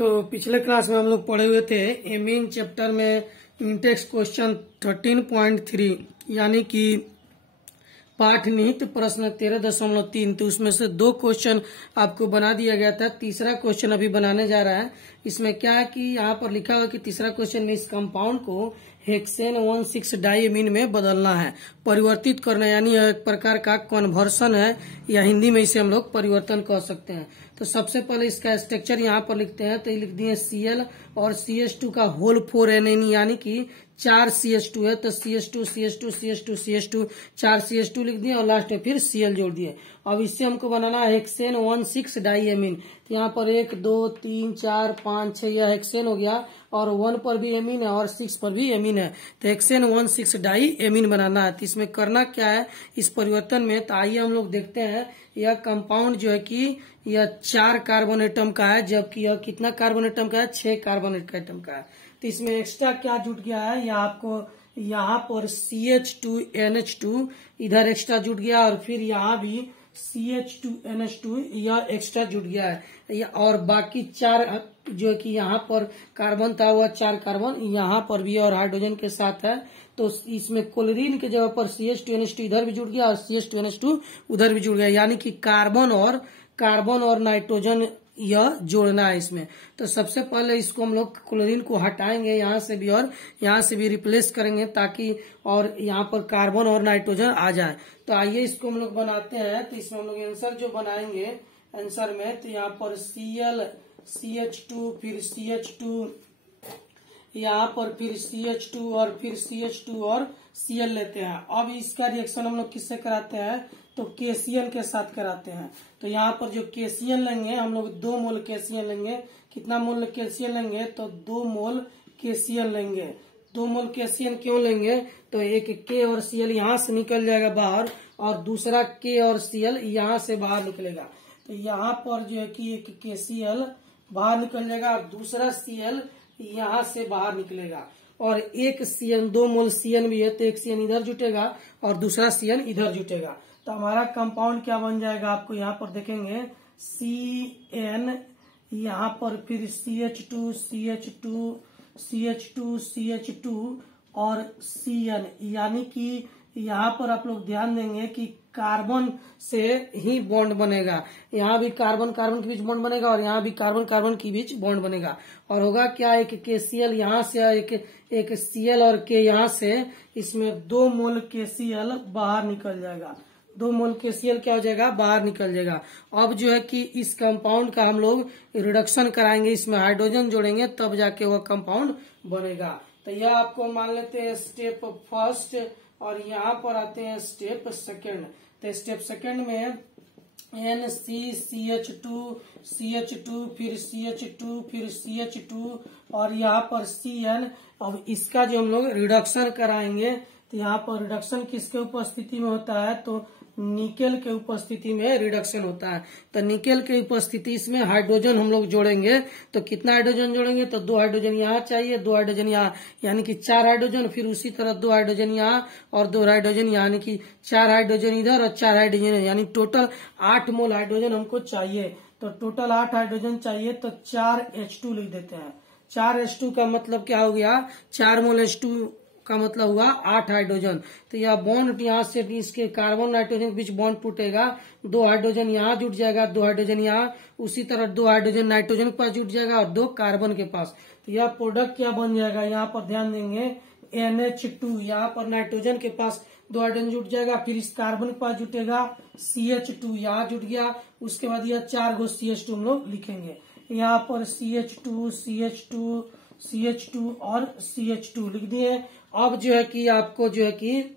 तो पिछले क्लास में हम लोग पढ़े हुए थे एमीन चैप्टर में इंटेक्स क्वेश्चन 13.3 यानी कि पाठ निहित प्रश्न 13.3। तो उसमें से दो क्वेश्चन आपको बना दिया गया था, तीसरा क्वेश्चन अभी बनाने जा रहा है। इसमें क्या है कि यहाँ पर लिखा हुआ कि तीसरा क्वेश्चन में इस कंपाउंड को हेक्सेन 1,6 डाइएमीन में बदलना है, परिवर्तित करना, यानी एक प्रकार का कन्वर्सन है या हिंदी में इसे हम लोग परिवर्तन कह सकते हैं। तो सबसे पहले इसका स्ट्रक्चर यहाँ पर लिखते हैं। तो ये लिख दिए Cl और CH2 का होल 4N यानी कि 4 CH2 है, तो CH2 CH2 CH2 CH2 4 CH2 लिख दिए और लास्ट में फिर Cl जोड़ दिए। अब इससे हमको बनाना है हेक्सेन 1,6 डाइएमीन। तो यहाँ पर 1 2 3 4 5 6 यह हेक्सेन हो गया और 1 पर भी एमीन है और 6 पर भी एमीन है। तो हेक्सेन 1,6 डाइएमीन बनाना है। तो इसमें करना क्या है इस परिवर्तन में, तो आइए हम लोग देखते हैं। यह कंपाउंड जो है कि यह 4 कार्बन एटम का है, जबकि यह कितना कार्बन एटम का है, 6 कार्बन एटम का है। तो इसमें एक्स्ट्रा क्या जुट गया है, यह आपको यहाँ पर CH2NH2 इधर एक्स्ट्रा जुट गया और फिर यहाँ भी CH2NH2 यह एक्स्ट्रा जुट गया है। और बाकी 4 जो कि यहाँ पर कार्बन था वह 4 कार्बन यहाँ पर भी और हाइड्रोजन के साथ है। तो इसमें क्लोरीन के जगह पर CH2NH2 इधर भी जुड़ गया और CH2NH2 उधर भी जुड़ गया, यानी कि कार्बन और नाइट्रोजन यह जोड़ना है इसमें। तो सबसे पहले इसको हम लोग क्लोरीन को हटाएंगे यहाँ से भी और यहाँ से भी रिप्लेस करेंगे ताकि और यहाँ पर कार्बन और नाइट्रोजन आ जाए। तो आइए इसको हम लोग बनाते हैं। तो इसमें हम लोग आंसर जो बनाएंगे आंसर में, तो यहाँ पर Cl CH2 फिर CH2 यहाँ पर फिर CH2 और फिर CH2 और Cl लेते हैं। अब इसका रिएक्शन हम लोग किससे कराते हैं, तो KCl के साथ कराते हैं। तो यहाँ पर जो KCl लेंगे हम लोग 2 मोल KCl लेंगे। कितना मोल KCl लेंगे, तो 2 मोल KCl लेंगे। 2 मोल KCl क्यों लेंगे, तो एक K और Cl यहाँ से निकल जाएगा बाहर और दूसरा K और Cl यहाँ से बाहर निकलेगा। तो यहाँ पर जो है कि एक KCl बाहर निकल जाएगा और दूसरा Cl यहाँ से बाहर निकलेगा और एक CN 2 मोल CN भी है, तो एक CN इधर जुटेगा और दूसरा CN इधर जुटेगा। तो हमारा कंपाउंड क्या बन जाएगा, आपको यहाँ पर देखेंगे CN यहाँ पर फिर CH2 CH2 CH2 CH2 और CN, यानी कि यहाँ पर आप लोग ध्यान देंगे कि कार्बन से ही बॉन्ड बनेगा। यहाँ भी कार्बन कार्बन के बीच बॉन्ड बनेगा और यहाँ भी कार्बन कार्बन के बीच बॉन्ड बनेगा। और होगा क्या, एक KCl यहाँ से एक Cl और K यहाँ से, इसमें 2 मोल KCl बाहर निकल जाएगा। 2 मोल KCl क्या हो जाएगा, बाहर निकल जाएगा। अब जो है कि इस कंपाउंड का हम लोग रिडक्शन कराएंगे, इसमें हाइड्रोजन जोड़ेंगे तब जाके वह कंपाउंड बनेगा। तो यह आपको मान लेते हैं स्टेप फर्स्ट और यहाँ पर आते हैं स्टेप सेकंड। तो स्टेप सेकंड में NCCH2 CH2 फिर CH2 फिर CH2 और यहाँ पर CN। अब इसका जो हम लोग रिडक्शन कराएंगे, तो यहाँ पर रिडक्शन किसके उपस्थिति में होता है, तो निकेल के उपस्थिति में रिडक्शन होता है। तो निकेल के उपस्थिति इसमें हाइड्रोजन हम लोग जोड़ेंगे। तो कितना हाइड्रोजन जोड़ेंगे, तो 2 हाइड्रोजन यहाँ चाहिए, 2 हाइड्रोजन यहाँ, यानी कि 4 हाइड्रोजन, फिर उसी तरह 2 हाइड्रोजन यहाँ और 2 हाइड्रोजन, यानी कि 4 हाइड्रोजन इधर और 4 हाइड्रोजन, यानी टोटल 8 मोल हाइड्रोजन हमको चाहिए। तो टोटल 8 हाइड्रोजन चाहिए, तो 4 H2 लिख देते हैं। 4 H2 का मतलब क्या हो गया, 4 मोल H2 का मतलब हुआ 8 हाइड्रोजन। तो यह बॉन्ड यहाँ से इसके कार्बन नाइट्रोजन के बीच बॉन्ड टूटेगा, 2 हाइड्रोजन यहाँ जुट जाएगा, 2 हाइड्रोजन यहाँ, उसी तरह 2 हाइड्रोजन नाइट्रोजन के पास जुट जाएगा और 2 कार्बन के पास। तो यह प्रोडक्ट क्या बन जाएगा, यहाँ पर ध्यान देंगे NH2, यहाँ पर नाइट्रोजन के पास 2 हाइड्रोजन जुट जाएगा, फिर इस कार्बन के पास जुटेगा CH2 यहाँ जुट गया। उसके बाद यह 4 गो CH2 हम लोग लिखेंगे। यहाँ पर CH2 CH2 CH2 और CH2 लिख दिए। अब जो है कि आपको जो है कि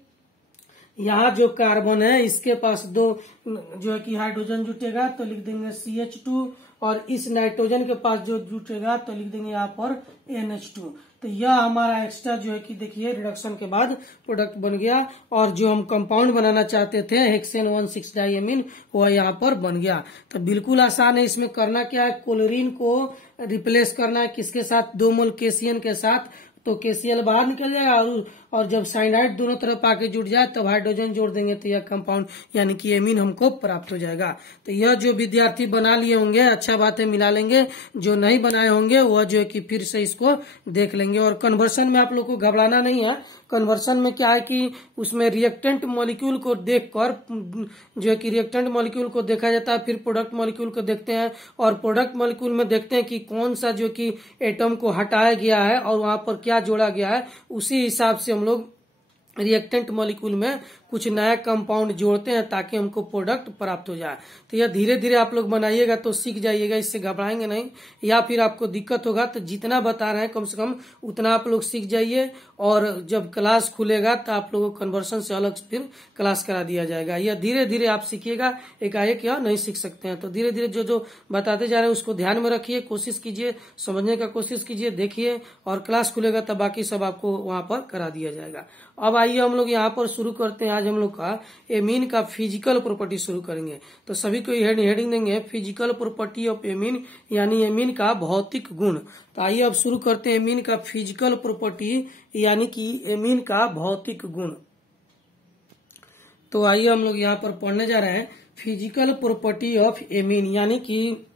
यहाँ जो कार्बन है इसके पास 2 जो है कि हाइड्रोजन जुटेगा, तो लिख देंगे CH2 और इस नाइट्रोजन के पास जो जुटेगा तो लिख देंगे यहाँ पर NH2। तो यह हमारा एक्स्ट्रा जो है कि देखिए रिडक्शन के बाद प्रोडक्ट बन गया और जो हम कंपाउंड बनाना चाहते थे हेक्सेन 1,6 डाइएमीन वह यहाँ पर बन गया। तो बिल्कुल आसान है। इसमें करना क्या है, क्लोरीन को रिप्लेस करना है किसके साथ, 2 मोल KCl के साथ। तो KCl बाहर निकल जाएगा और जब साइनाइड दोनों तरफ आके जुड़ जाए तब हाइड्रोजन जोड़ देंगे तो यह कंपाउंड यानी कि एमीन हमको प्राप्त हो जाएगा। तो यह जो विद्यार्थी बना लिए होंगे अच्छा बात है, मिला लेंगे। जो नहीं बनाए होंगे वह जो है कि फिर से इसको देख लेंगे। और कन्वर्सन में आप लोग को घबराना नहीं है। कन्वर्सन में क्या है कि उसमें रिएक्टेंट मॉलिक्यूल को देखकर जो है कि रिएक्टेंट मॉलिक्यूल को देखा जाता है, फिर प्रोडक्ट मॉलिक्यूल को देखते हैं और प्रोडक्ट मॉलिक्यूल में देखते हैं कि कौन सा जो कि एटम को हटाया गया है और वहां पर क्या जोड़ा गया है। उसी हिसाब से हम लोग रिएक्टेंट मॉलिक्यूल में कुछ नया कंपाउंड जोड़ते हैं ताकि हमको प्रोडक्ट प्राप्त हो जाए। तो यह धीरे धीरे आप लोग बनाइएगा तो सीख जाइएगा, इससे घबराएंगे नहीं। या फिर आपको दिक्कत होगा तो जितना बता रहे हैं कम से कम उतना आप लोग सीख जाइए। और जब क्लास खुलेगा तो आप लोगों को कन्वर्सन से अलग फिर क्लास करा दिया जाएगा। यह धीरे धीरे आप सीखिएगा, एकाएक यह नहीं सीख सकते हैं। तो धीरे धीरे जो जो बताते जा रहे हैं उसको ध्यान में रखिए, कोशिश कीजिए, समझने का कोशिश कीजिए, देखिए। और क्लास खुलेगा तब बाकी सब आपको वहां पर करा दिया जाएगा। अब आइए हम लोग यहाँ पर शुरू करते हैं। आज हम लोग का एमीन का फिजिकल प्रॉपर्टी शुरू करेंगे। तो सभी को हेडिंग देंगे फिजिकल प्रॉपर्टी ऑफ एमीन, यानी एमीन का भौतिक गुण। तो आइए अब शुरू करते हैं एमीन का फिजिकल प्रॉपर्टी यानी कि एमीन का भौतिक गुण। तो आइए हम लोग यहाँ पर पढ़ने जा रहे हैं फिजिकल प्रॉपर्टी ऑफ एमीन यानी कि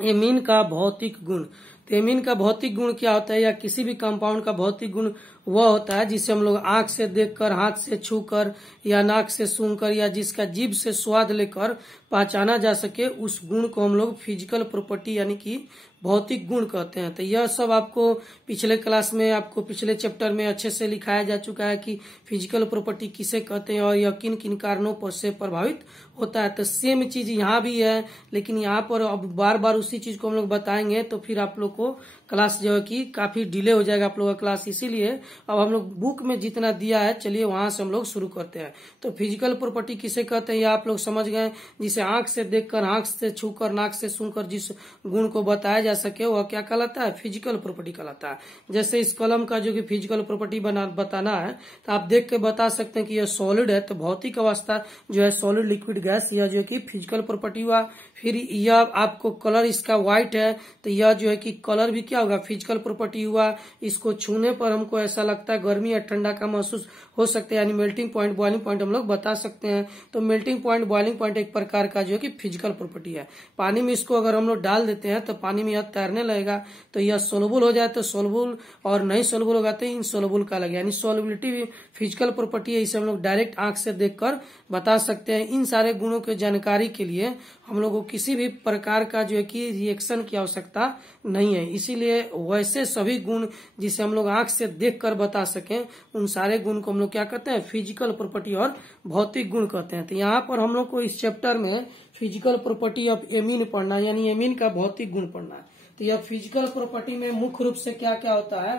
एमीन का भौतिक गुण। तो एमीन का भौतिक गुण क्या होता है, या किसी भी कंपाउंड का भौतिक गुण वह होता है जिसे हम लोग आंख से देखकर, हाथ से छूकर या नाक से सूंघकर या जिसका जीभ से स्वाद लेकर पहचाना जा सके, उस गुण को हम लोग फिजिकल प्रॉपर्टी यानी कि भौतिक गुण कहते हैं। तो यह सब आपको पिछले क्लास में, आपको पिछले चैप्टर में अच्छे से लिखाया जा चुका है कि फिजिकल प्रॉपर्टी किसे कहते हैं और यह किन किन कारणों पर से प्रभावित होता है। तो सेम चीज यहाँ भी है, लेकिन यहाँ पर अब बार बार उसी चीज को हम लोग बताएंगे तो फिर आप लोग को क्लास जो है कि काफी डिले हो जाएगा आप लोगों का क्लास। इसीलिए अब हम लोग बुक में जितना दिया है चलिए वहां से हम लोग शुरू करते हैं। तो फिजिकल प्रॉपर्टी किसे कहते हैं ये आप लोग समझ गए। जिसे आंख से देखकर, आंख से छूकर, नाक से सूंघकर जिस गुण को बताया जा सके वह क्या कहलाता है, फिजिकल प्रॉपर्टी कहलाता है। जैसे इस कलम का जो कि फिजिकल प्रॉपर्टी बताना है तो आप देख के बता सकते हैं कि यह सॉलिड है, तो भौतिक अवस्था जो है सॉलिड, लिक्विड, गैस, यह जो कि फिजिकल प्रॉपर्टी हुआ। फिर यह आपको कलर इसका व्हाइट है तो यह जो है कि कलर भी क्या होगा, फिजिकल प्रॉपर्टी हुआ। इसको छूने पर हमको ऐसा लगता है गर्मी या ठंडा का महसूस हो सकता है, यानी मेल्टिंग पॉइंट, बॉइलिंग पॉइंट हम लोग बता सकते हैं। तो मेल्टिंग पॉइंट, बॉइलिंग पॉइंट एक प्रकार का जो है कि फिजिकल प्रॉपर्टी है। पानी में इसको अगर हम लोग डाल देते हैं तो पानी में यह तैरने लगेगा, तो यह सोलबल हो जाए तो सोलबल, और नहीं सोलबल होगा तो इनसोलबल का लगे, यानी सोलबिलिटी भी फिजिकल प्रॉपर्टी है। इसे हम लोग डायरेक्ट आंख से देखकर बता सकते हैं। इन सारे गुणों की जानकारी के लिए हम लोग को किसी भी प्रकार का जो है कि रिएक्शन की आवश्यकता नहीं है। इसीलिए वैसे सभी गुण जिसे हम लोग आंख से देखकर बता सकें, उन सारे गुण को हम लोग क्या कहते हैं, फिजिकल प्रॉपर्टी और भौतिक गुण कहते हैं। तो यहाँ पर हम लोग को इस चैप्टर में फिजिकल प्रॉपर्टी ऑफ एमीन पढ़ना है, यानी एमीन का भौतिक गुण पढ़ना है। तो यह फिजिकल प्रॉपर्टी में मुख्य रूप से क्या क्या होता है,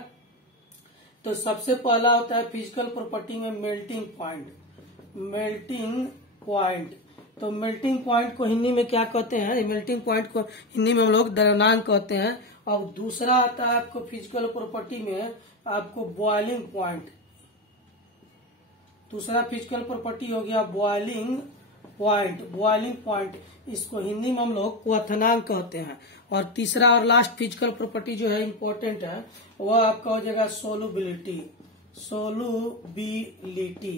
तो सबसे पहला होता है फिजिकल प्रॉपर्टी में मेल्टिंग पॉइंट। मेल्टिंग पॉइंट, तो मेल्टिंग पॉइंट को हिंदी में क्या कहते हैं, मेल्टिंग पॉइंट को हिंदी में हम लोग द्रव्यमान कहते हैं। और दूसरा आता है आपको फिजिकल प्रॉपर्टी में आपको बॉइलिंग पॉइंट। दूसरा फिजिकल प्रॉपर्टी हो गया बॉइलिंग पॉइंट। बॉइलिंग पॉइंट इसको हिंदी में हम लोग क्वथनांक कहते हैं। और तीसरा और लास्ट फिजिकल प्रॉपर्टी जो है इम्पोर्टेंट है, वह आपका हो जाएगा सोलुबिलिटी। सोलुबिलिटी,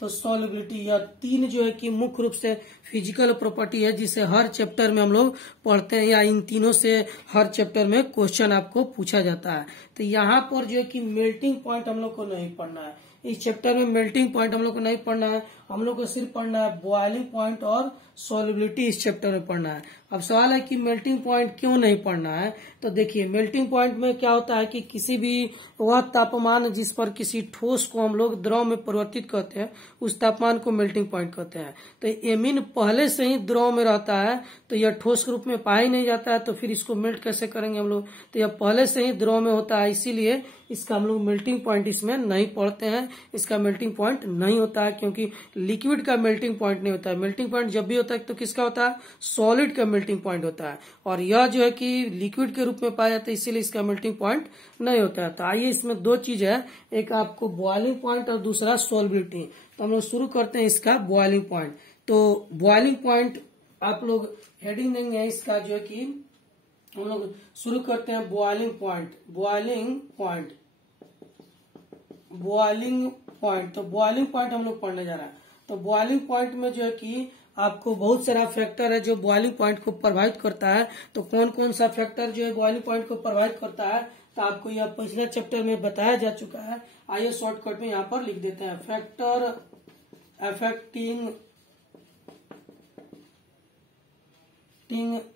तो सोलबिलिटी, यह तीन जो है कि मुख्य रूप से फिजिकल प्रॉपर्टी है जिसे हर चैप्टर में हम लोग पढ़ते हैं, या इन तीनों से हर चैप्टर में क्वेश्चन आपको पूछा जाता है। तो यहाँ पर जो है कि मेल्टिंग पॉइंट हम लोग को नहीं पढ़ना है। इस चैप्टर में मेल्टिंग पॉइंट हम लोग को नहीं पढ़ना है, हम लोग को सिर्फ पढ़ना है बॉइलिंग पॉइंट और सोलबिलिटी इस चैप्टर में पढ़ना है। अब सवाल है कि मेल्टिंग पॉइंट क्यों नहीं पढ़ना है, तो देखिए मेल्टिंग पॉइंट में क्या होता है कि किसी भी वह तापमान जिस पर किसी ठोस को हम लोग द्रव में परिवर्तित करते हैं उस तापमान को मेल्टिंग पॉइंट कहते हैं। तो एमीन पहले से ही द्रव में रहता है तो यह ठोस के रूप में पाया ही नहीं जाता है, तो फिर इसको मेल्ट कैसे करेंगे हम लोग, तो यह पहले से ही द्रव में होता है, इसीलिए इसका हम लोग मेल्टिंग पॉइंट इसमें नहीं पढ़ते हैं। इसका मेल्टिंग पॉइंट नहीं होता है क्योंकि लिक्विड का मेल्टिंग पॉइंट नहीं होता है। मेल्टिंग पॉइंट जब भी होता है तो किसका होता है, सॉलिड का मेल्टिंग पॉइंट होता है, और यह जो है कि लिक्विड के रूप में पाया जाता है, इसीलिए इसका मेल्टिंग पॉइंट नहीं होता है। तो आइए इसमें दो चीज है, एक आपको बॉइलिंग पॉइंट और दूसरा सोलबिलिटी। तो हम लोग शुरू करते हैं इसका बॉइलिंग पॉइंट। तो बॉइलिंग पॉइंट आप लोग हेडिंग देंगे इसका जो है कि हम लोग शुरू करते हैं boiling point. Boiling point, boiling point, तो बॉइलिंग पॉइंट हम लोग पढ़ने जा रहा है। तो बॉइलिंग पॉइंट में जो है कि आपको बहुत सारा फैक्टर है जो बॉइलिंग पॉइंट को प्रभावित करता है। तो कौन कौन सा फैक्टर जो है बॉइलिंग पॉइंट को प्रभावित करता है, तो आपको यह पिछले चैप्टर में बताया जा चुका है। आइए शॉर्टकट में यहाँ पर लिख देते हैं, फैक्टर अफेक्टिंग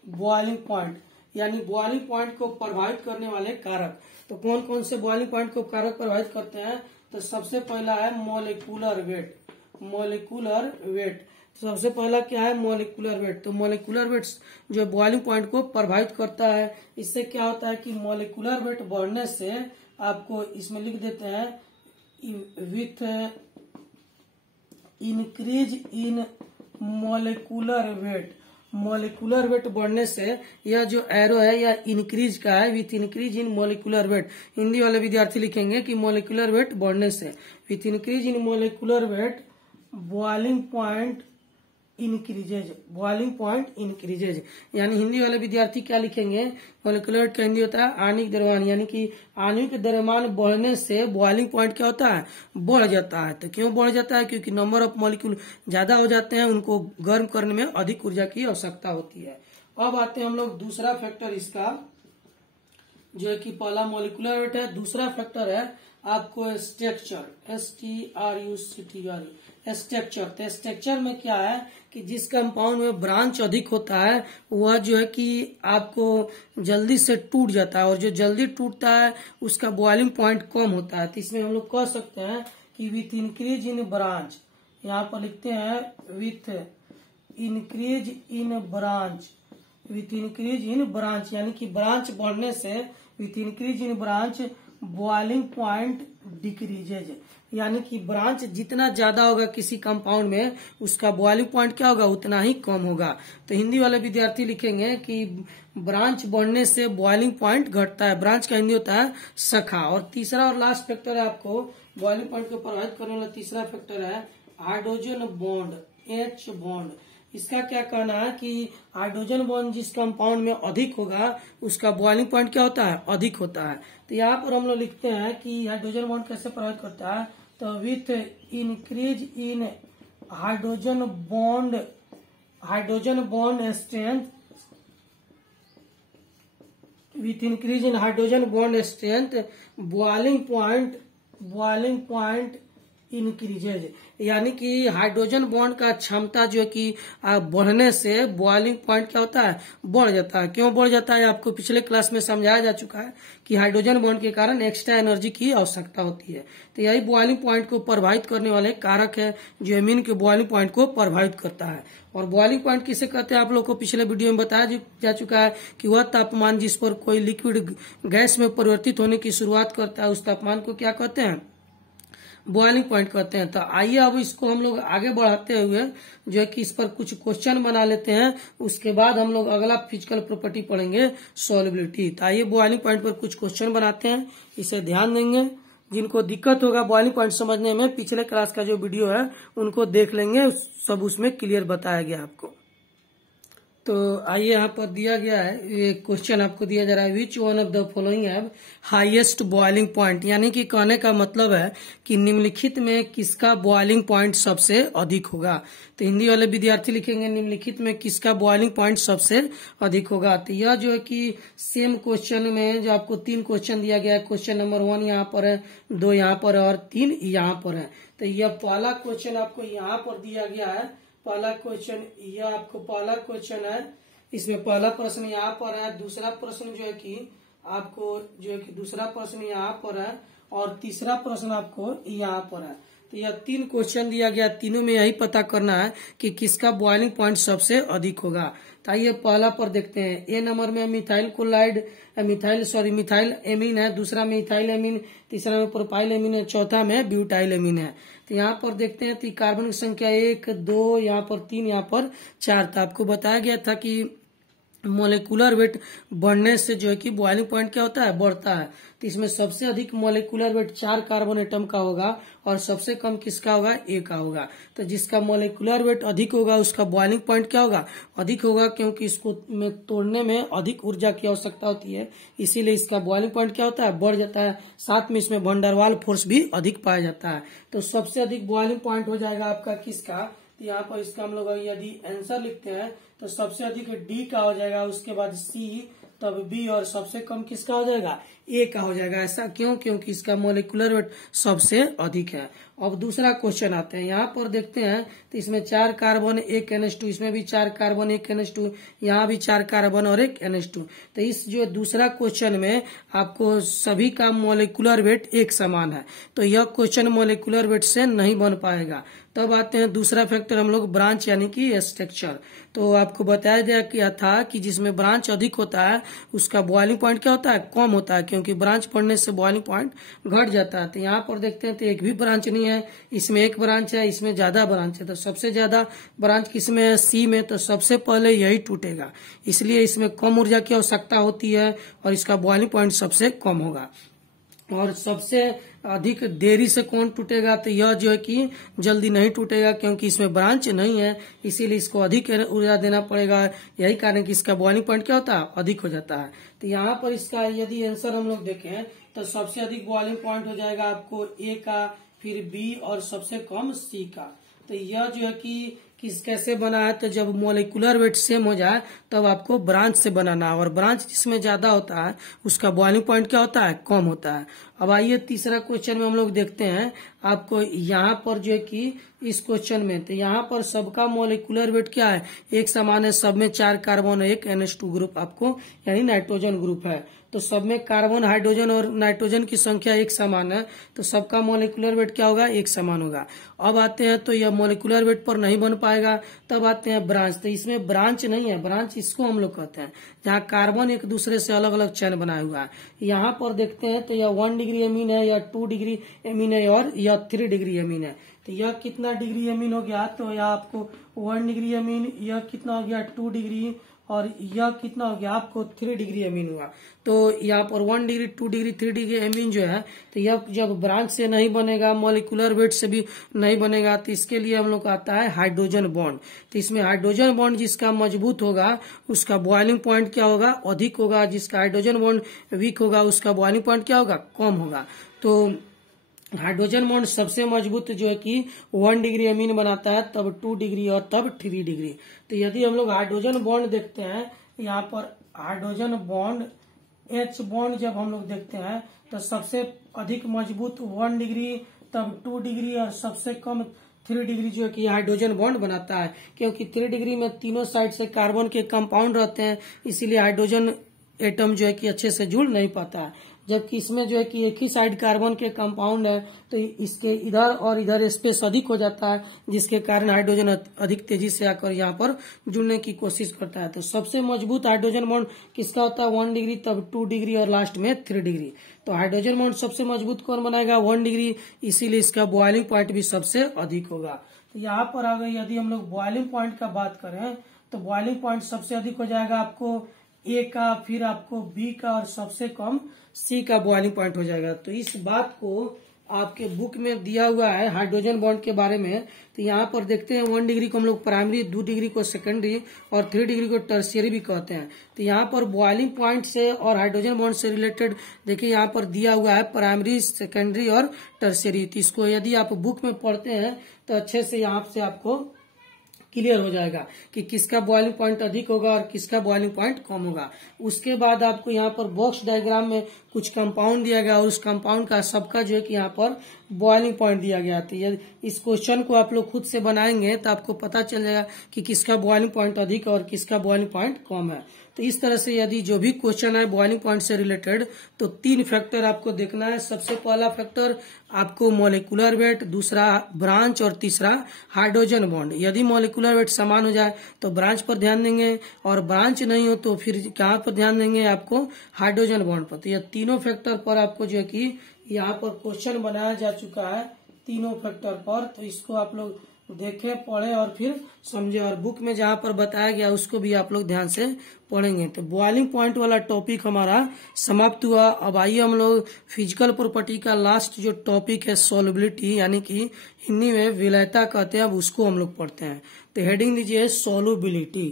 बॉइलिंग पॉइंट, यानी बॉइलिंग पॉइंट को प्रभावित करने वाले कारक। तो कौन कौन से बॉइलिंग पॉइंट को कारक प्रभावित करते हैं, तो सबसे पहला है मोलिकुलर वेट। मोलिकुलर वेट सबसे पहला क्या है, मोलिकुलर वेट। तो मोलिकुलर वेट जो बॉइलिंग पॉइंट को प्रभावित करता है। इससे क्या होता है कि मोलिकुलर वेट बढ़ने से आपको इसमें लिख देते हैं with increase in molecular weight. Molecular weight बढ़ने से यह जो एरो है यह इंक्रीज का है, with increase in molecular weight. Hindi वाले विद्यार्थी लिखेंगे कि मोलिकुलर वेट बढ़ने से, with increase in molecular weight boiling point increases. Boiling point increases यानी हिंदी वाले विद्यार्थी क्या लिखेंगे, मोलिकुलर वेट का हिंदी होता है आणविक द्रव्यमान, यानी कि आणविक द्रव्यमान बढ़ने से बॉइलिंग पॉइंट क्या होता है, बढ़ जाता है। तो क्यों बढ़ जाता है, क्योंकि नंबर ऑफ मॉलिक्यूल ज्यादा हो जाते हैं, उनको गर्म करने में अधिक ऊर्जा की आवश्यकता होती है। अब आते हैं हम लोग दूसरा फैक्टर इसका, जो है कि पहला मॉलिकुलर वेट है, दूसरा फैक्टर है आपको स्ट्रक्चर, STRUCTURE स्ट्रक्चर। तो स्ट्रक्चर में क्या है कि जिस कंपाउंड में ब्रांच अधिक होता है वह जो है कि आपको जल्दी से टूट जाता है, और जो जल्दी टूटता है उसका बॉइलिंग पॉइंट कम होता है। तो इसमें हम लोग कह सकते हैं कि विथ इंक्रीज इन ब्रांच, यहाँ पर लिखते हैं with increase in branch, with increase in branch यानी कि ब्रांच बढ़ने से, with increase in branch boiling point decreases, यानी कि ब्रांच जितना ज्यादा होगा किसी कंपाउंड में उसका बॉइलिंग पॉइंट क्या होगा, उतना ही कम होगा। तो हिंदी वाले विद्यार्थी लिखेंगे कि ब्रांच बढ़ने से बॉइलिंग पॉइंट घटता है। ब्रांच का हिंदी होता है शाखा। और तीसरा और लास्ट फैक्टर है आपको बॉइलिंग पॉइंट को प्रभावित करने वाला तीसरा फैक्टर है हाइड्रोजन बॉन्ड, H बॉन्ड। इसका क्या कहना है कि हाइड्रोजन बॉन्ड जिस कंपाउंड में अधिक होगा उसका बॉइलिंग पॉइंट क्या होता है, अधिक होता है। तो यहाँ पर हम लोग लिखते हैं कि हाइड्रोजन बॉन्ड कैसे प्रभावित करता है, तो with increase in hydrogen bond strength, with increase in hydrogen bond strength boiling point increases, यानी कि हाइड्रोजन बॉन्ड का क्षमता जो है कि बढ़ने से बॉइलिंग पॉइंट क्या होता है, बढ़ जाता है। क्यों बढ़ जाता है, आपको पिछले क्लास में समझाया जा चुका है कि हाइड्रोजन बॉन्ड के कारण एक्स्ट्रा एनर्जी की आवश्यकता होती है। तो यही बॉइलिंग पॉइंट को प्रभावित करने वाले कारक है जो एमीन के बॉइलिंग पॉइंट को प्रभावित करता है। और बॉइलिंग पॉइंट किसे कहते हैं, आप लोग को पिछले वीडियो में बताया जा चुका है कि वह तापमान जिस पर कोई लिक्विड गैस में परिवर्तित होने की शुरुआत करता है उस तापमान को क्या कहते हैं, बॉइलिंग पॉइंट कहते हैं। तो आइए अब इसको हम लोग आगे बढ़ाते हुए जो है कि इस पर कुछ क्वेश्चन बना लेते हैं, उसके बाद हम लोग अगला फिजिकल प्रॉपर्टी पढ़ेंगे सॉल्युबिलिटी। तो आइए बॉइलिंग पॉइंट पर कुछ क्वेश्चन बनाते हैं, इसे ध्यान देंगे। जिनको दिक्कत होगा बॉइलिंग पॉइंट समझने में पिछले क्लास का जो वीडियो है उनको देख लेंगे, सब उसमें क्लियर बताया गया आपको। तो आइए यहाँ पर दिया गया है, ये क्वेश्चन आपको दिया जा रहा है, which one of the following have highest boiling point, यानी कि कहने का मतलब है कि निम्नलिखित में किसका बॉइलिंग पॉइंट सबसे अधिक होगा। तो हिंदी वाले विद्यार्थी लिखेंगे निम्नलिखित में किसका बॉइलिंग पॉइंट सबसे अधिक होगा। तो यह जो है कि सेम क्वेश्चन में जो आपको 3 क्वेश्चन दिया गया है, क्वेश्चन नंबर 1 यहाँ पर है, 2 यहाँ पर है और 3 यहाँ पर है। तो यह पहला क्वेश्चन आपको यहाँ पर दिया गया है, पहला क्वेश्चन यह आपको पहला क्वेश्चन है, इसमें पहला प्रश्न यहाँ पर है, दूसरा प्रश्न जो है कि आपको जो है कि दूसरा प्रश्न यहाँ पर है और तीसरा प्रश्न आपको यहाँ पर है। तो यह 3 क्वेश्चन दिया गया, तीनों में यही पता करना है कि किसका बॉइलिंग पॉइंट सबसे अधिक होगा। तो आइए पहला पर देखते हैं। ए नंबर में मिथाइल क्लोराइड मिथाइल एमीन है, दूसरा में इथाइल एमीन, तीसरा में प्रोपाइल एमीन है, चौथा में ब्यूटाइल एमीन है। तो यहाँ पर देखते हैं तो कार्बन की संख्या 1, 2, यहाँ पर 3, यहाँ पर 4 था। आपको बताया गया था कि मोलिकुलर वेट बढ़ने से जो है कि बॉइलिंग पॉइंट क्या होता है, बढ़ता है। तो इसमें सबसे अधिक मोलिकुलर वेट 4 कार्बन एटम का होगा और सबसे कम किसका होगा, ए का होगा। तो जिसका मोलिकुलर वेट अधिक होगा उसका बॉइलिंग पॉइंट क्या होगा, अधिक होगा, क्योंकि इसको में तोड़ने में अधिक ऊर्जा की आवश्यकता होती है, इसीलिए इसका बॉइलिंग पॉइंट क्या होता है, बढ़ जाता है। साथ में इसमें वंडरवाल फोर्स भी अधिक पाया जाता है। तो सबसे अधिक बॉइलिंग पॉइंट हो जाएगा आपका किसका, यहाँ पर इसका हम लोग यदि आंसर लिखते हैं तो सबसे अधिक डी का हो जाएगा, उसके बाद सी, तब बी, और सबसे कम किसका हो जाएगा, ए का हो जाएगा। ऐसा क्यों, क्योंकि इसका मोलिकुलर वेट सबसे अधिक है। अब दूसरा क्वेश्चन आते हैं, यहाँ पर देखते हैं तो इसमें 4 कार्बन 1 NH2, इसमें भी 4 कार्बन 1 NH2, यहाँ भी 4 कार्बन और 1 NH2। तो इस जो दूसरा क्वेश्चन में आपको सभी का मोलिकुलर वेट एक समान है, तो यह क्वेश्चन मोलिकुलर वेट से नहीं बन पाएगा। तब आते हैं दूसरा फैक्टर हम लोग ब्रांच यानी कि स्ट्रक्चर। तो आपको बताया गया था कि जिसमें ब्रांच अधिक होता है उसका बॉइलिंग पॉइंट क्या होता है, कम होता है, क्योंकि ब्रांच पड़ने से बॉइलिंग पॉइंट घट जाता है। तो यहाँ पर देखते हैं तो एक भी ब्रांच नहीं है, इसमें एक ब्रांच है, इसमें ज्यादा ब्रांच है। तो सबसे ज्यादा ब्रांच किसमें है, सी में, तो सबसे पहले यही टूटेगा, इसलिए इसमें कम ऊर्जा की आवश्यकता होती है और इसका बॉइलिंग पॉइंट सबसे कम होगा। और सबसे अधिक देरी से कौन टूटेगा, तो यह जो है कि जल्दी नहीं टूटेगा, क्योंकि इसमें ब्रांच नहीं है, इसीलिए इसको अधिक ऊर्जा देना पड़ेगा। यही कारण कि इसका बॉइलिंग पॉइंट क्या होता है, अधिक हो जाता है। तो यहाँ पर इसका यदि आंसर हम लोग देखें तो सबसे अधिक बॉइलिंग पॉइंट हो जाएगा आपको ए का, फिर बी और सबसे कम सी का। तो यह जो है कि कैसे बना है, तो जब मोलिकुलर वेट सेम हो जाए तब आपको ब्रांच से बनाना है, और ब्रांच जिसमें ज्यादा होता है उसका बॉइलिंग पॉइंट क्या होता है, कम होता है। अब आइए तीसरा क्वेश्चन में हम लोग देखते हैं आपको यहाँ पर जो है कि इस क्वेश्चन में, तो यहाँ पर सबका मोलिकुलर वेट क्या है, एक समान है, सब में 4 कार्बन 1 NH2 ग्रुप आपको यानी नाइट्रोजन ग्रुप है। तो सब में कार्बन, हाइड्रोजन और नाइट्रोजन की संख्या एक समान है, तो सबका मोलिकुलर वेट क्या होगा, एक समान होगा। अब आते हैं तो यह मोलिकुलर वेट पर नहीं बन पाएगा। तब आते हैं ब्रांच, तो इसमें ब्रांच नहीं है, ब्रांच इसको हम लोग कहते हैं जहाँ कार्बन एक दूसरे से अलग अलग चैन बनाया हुआ है। यहाँ पर देखते हैं तो यह 1 डिग्री एमीन है, या 2 डिग्री एमीन है, और यह 3 डिग्री एमीन है। तो यह कितना डिग्री एमीन हो गया, तो यह आपको 1 डिग्री एमीन, यह कितना हो गया 2 डिग्री, और यह कितना हो गया आपको 3 डिग्री एमीन हुआ। तो यहाँ पर 1 डिग्री 2 डिग्री 3 डिग्री एमीन जो है, तो यह जब ब्रांच से नहीं बनेगा, मोलिकुलर वेट से भी नहीं बनेगा, तो इसके लिए हम लोग आता है हाइड्रोजन बॉन्ड। तो इसमें हाइड्रोजन बॉन्ड जिसका मजबूत होगा उसका बॉइलिंग पॉइंट क्या होगा, अधिक होगा। जिसका हाइड्रोजन बॉन्ड वीक होगा उसका बॉइलिंग पॉइंट क्या होगा, कम होगा। तो हाइड्रोजन बॉन्ड सबसे मजबूत जो है कि 1 डिग्री एमीन बनाता है, तब 2 डिग्री और तब 3 डिग्री। तो यदि हम लोग हाइड्रोजन बॉन्ड देखते हैं, यहाँ पर हाइड्रोजन बॉन्ड H बॉन्ड जब हम लोग देखते हैं तो सबसे अधिक मजबूत 1 डिग्री, तब 2 डिग्री और सबसे कम 3 डिग्री जो है कि हाइड्रोजन बॉन्ड बनाता है, क्योंकि 3 डिग्री में तीनों साइड से कार्बन के कंपाउंड रहते हैं, इसीलिए हाइड्रोजन एटम जो है कि अच्छे से जुड़ नहीं पाता है। जबकि इसमें जो है कि एक ही साइड कार्बन के कंपाउंड है, तो इसके इधर और इधर स्पेस अधिक हो जाता है, जिसके कारण हाइड्रोजन अधिक तेजी से आकर यहाँ पर जुड़ने की कोशिश करता है। तो सबसे मजबूत हाइड्रोजन बॉन्ड किसका होता है, 1 डिग्री, तब 2 डिग्री और लास्ट में 3 डिग्री। तो हाइड्रोजन बॉन्ड सबसे मजबूत कौन बनाएगा, 1 डिग्री, इसीलिए इसका बॉइलिंग पॉइंट भी सबसे अधिक होगा। तो यहाँ पर आ गई, यदि हम लोग बॉइलिंग पॉइंट का बात करें तो बॉइलिंग पॉइंट सबसे अधिक हो जाएगा आपको ए का, फिर आपको बी का, और सबसे कम सी का बॉइलिंग पॉइंट हो जाएगा। तो इस बात को आपके बुक में दिया हुआ है हाइड्रोजन बॉन्ड के बारे में। तो यहाँ पर देखते हैं 1 डिग्री को हम लोग प्राइमरी, 2 डिग्री को सेकेंडरी और 3 डिग्री को टर्शियरी भी कहते हैं। तो यहाँ पर बॉइलिंग पॉइंट से और हाइड्रोजन बॉन्ड से रिलेटेड देखिए यहाँ पर दिया हुआ है प्राइमरी, सेकेंडरी और टर्शियरी। तो इसको यदि आप बुक में पढ़ते हैं तो अच्छे से यहाँ से आपको क्लियर हो जाएगा कि किसका बॉइलिंग पॉइंट अधिक होगा और किसका बॉइलिंग पॉइंट कम होगा। उसके बाद आपको यहाँ पर बॉक्स डायग्राम में कुछ कंपाउंड दिया गया और उस कंपाउंड का सबका जो है कि यहाँ पर बॉइलिंग पॉइंट दिया गया। तो यदि इस क्वेश्चन को आप लोग खुद से बनाएंगे तो आपको पता चल जाएगा कि किसका बॉइलिंग पॉइंट अधिक और किसका बॉइलिंग पॉइंट कम है। तो इस तरह से यदि जो भी क्वेश्चन है बॉइलिंग पॉइंट से रिलेटेड, तो 3 फैक्टर आपको देखना है। सबसे पहला फैक्टर आपको मोलिकुलर वेट, दूसरा ब्रांच और तीसरा हाइड्रोजन बॉन्ड। यदि मोलिकुलर वेट समान हो जाए तो ब्रांच पर ध्यान देंगे, और ब्रांच नहीं हो तो फिर कहाँ पर ध्यान देंगे, आपको हाइड्रोजन बॉन्ड पर। तो यह तीनों फैक्टर पर आपको जो है कि यहाँ पर क्वेश्चन बनाया जा चुका है, तीनों फैक्टर पर। तो इसको आप लोग देखें, पढ़ें और फिर समझे, और बुक में जहाँ पर बताया गया उसको भी आप लोग ध्यान से पढ़ेंगे। तो बॉइलिंग पॉइंट वाला टॉपिक हमारा समाप्त हुआ। अब आइए हम लोग फिजिकल प्रॉपर्टी का लास्ट जो टॉपिक है सॉल्युबिलिटी, यानी कि हिंदी में विलयता कहते हैं, अब उसको हम लोग पढ़ते हैं। तो हेडिंग दीजिए सॉल्युबिलिटी।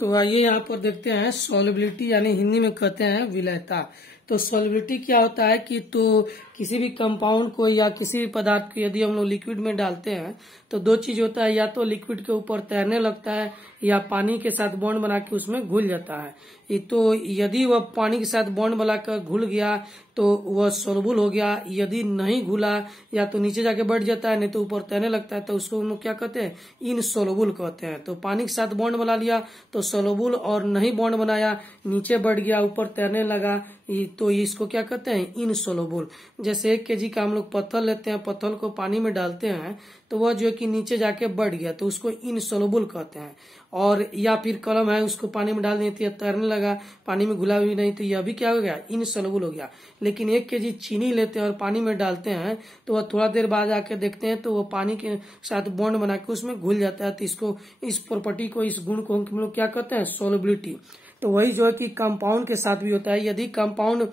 तो आइए यहाँ पर देखते हैं सॉल्युबिलिटी, यानी हिंदी में कहते हैं विलयता। तो सॉल्युबिलिटी क्या होता है कि तो किसी भी कंपाउंड को या किसी भी पदार्थ को यदि हम लोग लिक्विड में डालते हैं तो दो चीज होता है, या तो लिक्विड के ऊपर तैरने लगता है या पानी के साथ बॉन्ड बना के उसमें घुल जाता है। तो यदि वह पानी के साथ बॉन्ड बनाकर घुल गया तो वह सोलबल हो गया, यदि नहीं घुला या तो नीचे जाके बैठ जाता है, नहीं तो ऊपर तैरने लगता है, तो उसको हम लोग क्या कहते हैं, इनसोलबल कहते हैं। तो पानी के साथ बॉन्ड बना लिया तो सोलबल, और नहीं बॉन्ड बनाया, नीचे बढ़ गया, ऊपर तैरने लगा, तो इसको क्या कहते हैं, इनसोलबल। जैसे 1 kg का हम लोग पत्थर लेते हैं, पत्थर को पानी में डालते हैं तो वह जो है कि नीचे जाके बढ़ गया तो उसको इनसोलबल कहते हैं। और या फिर कलम है, उसको पानी में डाल देती है, तैरने लगा, पानी में घुला भी नहीं, तो यह भी क्या हो गया, इनसोलबल हो गया। लेकिन 1 kg चीनी लेते हैं और पानी में डालते हैं तो वह थोड़ा देर बाद आके देखते हैं तो वो पानी के साथ बॉन्ड बना के उसमें घुल जाता है। तो इसको, इस प्रॉपर्टी को, इस गुण को हम लोग क्या कहते हैं, सोलबिलिटी। तो वही जो है कि कंपाउंड के साथ भी होता है। यदि कंपाउंड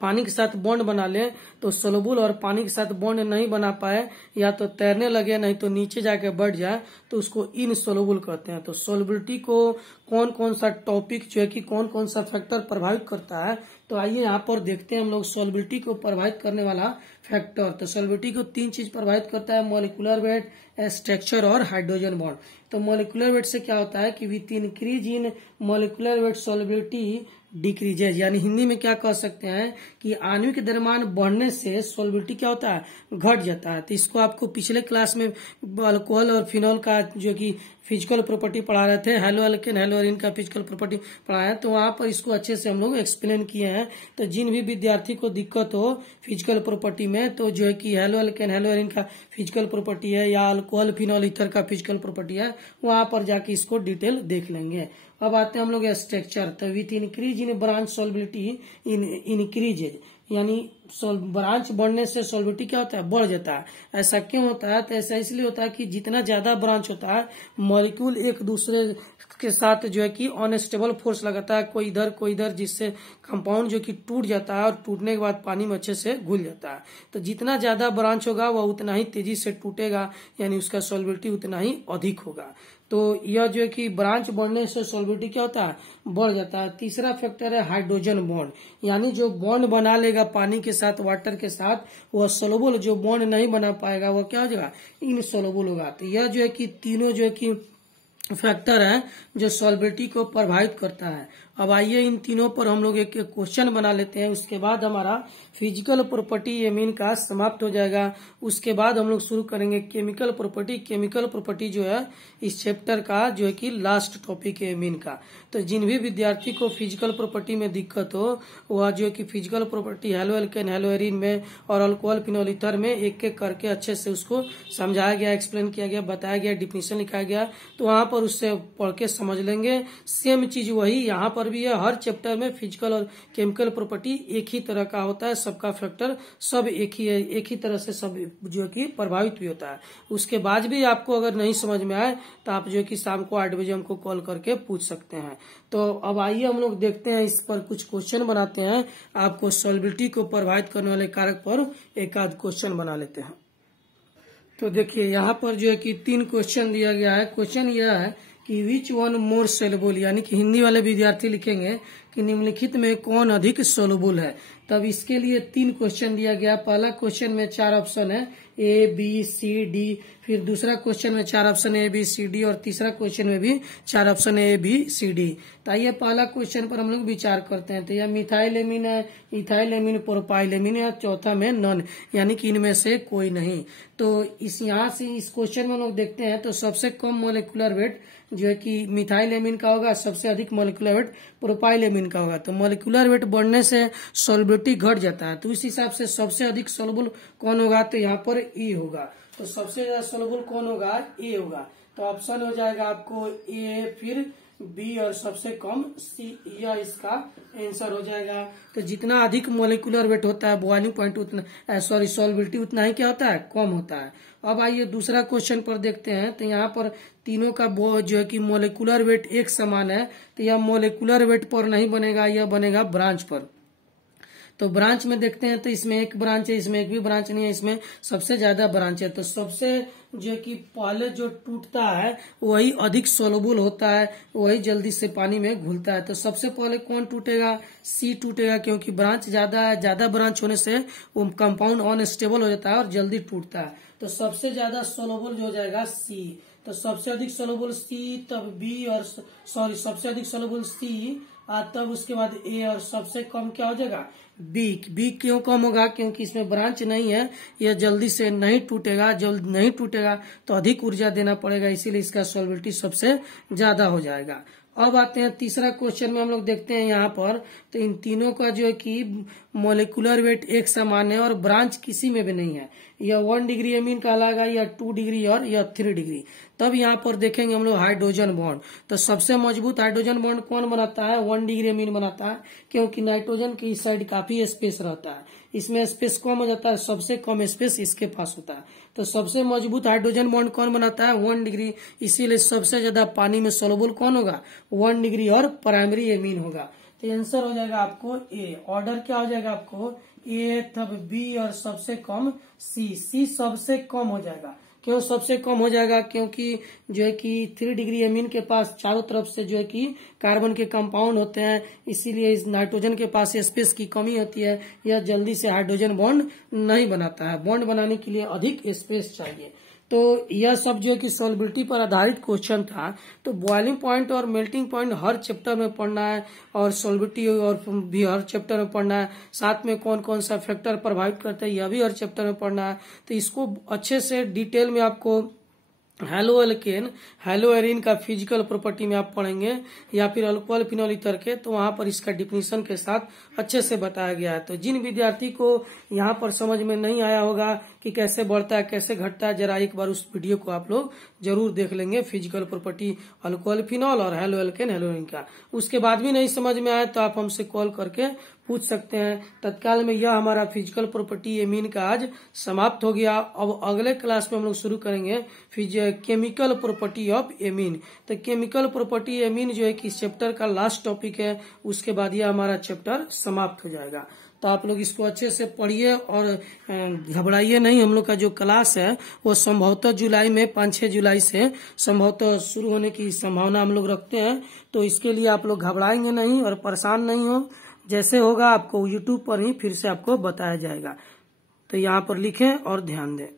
पानी के साथ बॉन्ड बना ले तो सोलबल, और पानी के साथ बॉन्ड नहीं बना पाए, या तो तैरने लगे नहीं तो नीचे जाके बढ़ जाए, तो उसको इनसोलबल कहते हैं। तो सोलबिलिटी को कौन कौन सा टॉपिक जो है कि कौन कौन सा फैक्टर प्रभावित करता है, तो आइए यहाँ पर देखते हैं हम लोग सोलबिलिटी को प्रभावित करने वाला फैक्टर। तो सोलबिलिटी को 3 चीज प्रभावित करता है, मॉलिक्यूलर वेट, स्ट्रक्चर और हाइड्रोजन बॉन्ड। तो मॉलिक्यूलर वेट से क्या होता है कि with increase in molecular weight solubility decreases, यानी हिंदी में क्या कह सकते हैं कि आणविक द्रव्यमान बढ़ने से सोलबिलिटी क्या होता है, घट जाता है। तो इसको आपको पिछले क्लास में अल्कोहल और फिनॉल का जो कि फिजिकल प्रॉपर्टी पढ़ा रहे थे, हेलो अल्केन हेलो एरीन का फिजिकल प्रॉपर्टी पढ़ाया, तो वहां पर इसको अच्छे से हम लोग एक्सप्लेन किए हैं। तो जिन भी विद्यार्थी को दिक्कत हो फिजिकल प्रॉपर्टी में, तो जो है कि हेलो अल्केन हेलो एरीन का फिजिकल प्रॉपर्टी है या अल्कोहल फिनॉल ईथर का फिजिकल प्रॉपर्टी है, वहां पर जाके इसको डिटेल देख लेंगे। अब आते हैं हम लोग स्ट्रक्चर। तो with increase in branch solubility increases, यानी ब्रांच बढ़ने से सोलबिलिटी क्या होता है, बढ़ जाता है। ऐसा क्यों होता है, तो ऐसा इसलिए होता है कि जितना ज्यादा ब्रांच होता है मॉलिक्यूल एक दूसरे के साथ जो है कि अनस्टेबल फोर्स लगाता है, कोई इधर, जिससे कंपाउंड जो कि टूट जाता है और टूटने के बाद पानी में अच्छे से घुल जाता है। तो जितना ज्यादा ब्रांच होगा वह उतना ही तेजी से टूटेगा, यानी उसका सोलबिलिटी उतना ही अधिक होगा। तो यह जो है कि ब्रांच बढ़ने से सोलबिलिटी क्या होता है, बढ़ जाता है। तीसरा फैक्टर है हाइड्रोजन बॉन्ड, यानी जो बॉन्ड बना लेगा पानी के साथ, वाटर के साथ, वह सोलबल, जो बॉन्ड नहीं बना पाएगा वह क्या हो जाएगा, इनसोलबल होगा। तो यह जो है कि तीनों जो है कि फैक्टर है जो सॉल्बिलिटी को प्रभावित करता है। अब आइए इन तीनों पर हम लोग एक क्वेश्चन बना लेते हैं, उसके बाद हमारा फिजिकल प्रॉपर्टी एमीन का समाप्त हो जाएगा। उसके बाद हम लोग शुरू करेंगे केमिकल प्रॉपर्टी। केमिकल प्रॉपर्टी जो है इस चैप्टर का जो है कि लास्ट टॉपिक है एमीन का। तो जिन भी विद्यार्थी को फिजिकल प्रॉपर्टी में दिक्कत हो वह जो है कि physical property hello alkane hello arene में और अल्कोहल फिनॉल ईथर में एक एक करके अच्छे से उसको समझाया गया, एक्सप्लेन किया गया, बताया गया, डिफिनेशन लिखाया गया, तो वहां पर उससे पढ़ के समझ लेंगे। सेम चीज वही यहाँ पर भी है, हर चैप्टर में फिजिकल और केमिकल प्रॉपर्टी एक ही तरह का होता है, सबका फैक्टर सब एक ही है, एक ही तरह से सब जो है कि प्रभावित भी होता है। उसके बाद भी आपको अगर नहीं समझ में आए तो आप जो है कि शाम को 8 बजे हमको कॉल करके पूछ सकते हैं। तो अब आइए हम लोग देखते हैं, इस पर कुछ क्वेश्चन बनाते हैं। आपको सॉल्बिलिटी को प्रभावित करने वाले कारक पर एक आध क्वेश्चन बना लेते हैं। तो देखिए यहाँ पर जो है कि 3 क्वेश्चन दिया गया है। क्वेश्चन यह है कि विच वन मोर सोलबल, यानी कि हिंदी वाले विद्यार्थी लिखेंगे कि निम्नलिखित में कौन अधिक सोलबल है। तब इसके लिए 3 क्वेश्चन दिया गया। पहला क्वेश्चन में 4 ऑप्शन है, ए बी सी डी, फिर दूसरा क्वेश्चन में 4 option A B C D, और तीसरा क्वेश्चन में भी 4 option A B C D. तो आइए पहला क्वेश्चन पर हम लोग विचार करते हैं। तो यह मिथाइल एमीन है, इथाइल एमीन, प्रोपाइल एमीन है, चौथा में नॉन, यानी कि इनमें से कोई नहीं। तो इस यहाँ से इस क्वेश्चन में हम लोग देखते हैं तो सबसे कम मोलिकुलर वेट जो है कि मिथाइल एमीन का होगा, सबसे अधिक मोलिकुलर वेट प्रोपाइल एमीन का होगा। तो मोलिकुलर वेट बढ़ने से सोलबिलिटी घट जाता है, तो इस हिसाब से सबसे अधिक सोलबल कौन होगा, तो यहाँ पर ई होगा। तो सबसे ज्यादा सोलबल कौन होगा, ए होगा। तो ऑप्शन हो जाएगा आपको ए, फिर बी और सबसे कम सी, यह इसका आंसर हो जाएगा। तो जितना अधिक मोलिकुलर वेट होता है बॉइलिंग पॉइंट उतना, सॉरी सोलबिलिटी उतना ही क्या होता है, कम होता है। अब आइए दूसरा क्वेश्चन पर देखते हैं। तो यहाँ पर तीनों का जो है कि मोलिकुलर वेट एक समान है, तो यह मोलिकुलर वेट पर नहीं बनेगा, यह बनेगा ब्रांच पर। तो ब्रांच में देखते हैं तो इसमें एक ब्रांच है, इसमें एक भी ब्रांच नहीं है, इसमें सबसे ज्यादा ब्रांच है। तो सबसे जो कि पहले जो टूटता है वही अधिक सोलुबल होता है, वही जल्दी से पानी में घुलता है। तो सबसे पहले कौन टूटेगा? सी टूटेगा, क्योंकि ब्रांच ज्यादा है, ज्यादा ब्रांच होने से वो कंपाउंड अनस्टेबल हो जाता है और जल्दी टूटता है। तो सबसे ज्यादा सोलुबल जो हो जाएगा सी। तो सबसे अधिक सोलुबल सी, तब बी, और सबसे अधिक सोलुबल सी, तब उसके बाद ए, और सबसे कम क्या हो जाएगा? बी। बी क्यों कम होगा? क्योंकि इसमें ब्रांच नहीं है, यह जल्दी से नहीं टूटेगा। जल्द नहीं टूटेगा तो अधिक ऊर्जा देना पड़ेगा, इसीलिए इसका सॉल्युबिलिटी सबसे ज्यादा हो जाएगा। अब आते हैं तीसरा क्वेश्चन में, हम लोग देखते हैं यहाँ पर। तो इन तीनों का जो है कि मोलिकुलर वेट एक समान है और ब्रांच किसी में भी नहीं है। यह 1 डिग्री एमीन कहलाएगा, या 2 डिग्री और यह 3 डिग्री। तब यहाँ पर देखेंगे हम लोग हाइड्रोजन बॉन्ड। तो सबसे मजबूत हाइड्रोजन बॉन्ड कौन बनाता है? 1 डिग्री एमीन बनाता है, क्योंकि नाइट्रोजन की इस साइड काफी स्पेस रहता है, इसमें स्पेस कम हो जाता है, सबसे कम स्पेस इसके पास होता है। तो सबसे मजबूत हाइड्रोजन बॉन्ड कौन बनाता है? 1 डिग्री। इसीलिए सबसे ज्यादा पानी में सोलुबल कौन होगा? 1 डिग्री और प्राइमरी एमीन होगा। तो आंसर हो जाएगा आपको ए। ऑर्डर क्या हो जाएगा आपको? ए, तब बी, और सबसे कम सी। सी सबसे कम हो जाएगा। क्यों सबसे कम हो जाएगा? क्योंकि जो है कि 3 डिग्री एमीन के पास चारों तरफ से जो है कि कार्बन के कंपाउंड होते हैं, इसीलिए इस नाइट्रोजन के पास स्पेस की कमी होती है, यह जल्दी से हाइड्रोजन बॉन्ड नहीं बनाता है। बॉन्ड बनाने के लिए अधिक स्पेस चाहिए। तो यह सब जो है कि सॉल्युबिलिटी पर आधारित क्वेश्चन था। तो बॉइलिंग पॉइंट और मेल्टिंग पॉइंट हर चैप्टर में पढ़ना है, और सॉल्युबिलिटी और भी हर चैप्टर में पढ़ना है। साथ में कौन कौन सा फैक्टर प्रभावित करता है यह भी हर चैप्टर में पढ़ना है। तो इसको अच्छे से डिटेल में आपको हेलो एल्केन, हेलो एरिन का फिजिकल प्रॉपर्टी में आप पढ़ेंगे, या फिर अल्कोहल फिनॉल ईथर के, तो वहां पर इसका डिफिनीशन के साथ अच्छे से बताया गया है। तो जिन विद्यार्थी को यहाँ पर समझ में नहीं आया होगा कि कैसे बढ़ता है कैसे घटता है, जरा एक बार उस वीडियो को आप लोग जरूर देख लेंगे, फिजिकल प्रॉपर्टी अल्कोहल फिनॉल और हेलो एल्केन, हेलो एरिन का। उसके बाद भी नहीं समझ में आए तो आप हमसे कॉल करके पूछ सकते हैं। तत्काल में यह हमारा फिजिकल प्रॉपर्टी एमीन का आज समाप्त हो गया। अब अगले क्लास में हम लोग शुरू करेंगे केमिकल प्रॉपर्टी ऑफ एमीन। तो केमिकल प्रॉपर्टी एमीन जो है कि इस चैप्टर का लास्ट टॉपिक है, उसके बाद यह हमारा चैप्टर समाप्त हो जाएगा। तो आप लोग इसको अच्छे से पढ़िए और घबराइए नहीं। हम लोग का जो क्लास है वो संभवतः जुलाई में 5-6 जुलाई से संभवतः शुरू होने की संभावना हम लोग रखते हैं। तो इसके लिए आप लोग घबराएंगे नहीं और परेशान नहीं हो। जैसे होगा आपको यूट्यूब पर ही फिर से आपको बताया जाएगा। तो यहाँ पर लिखें और ध्यान दें।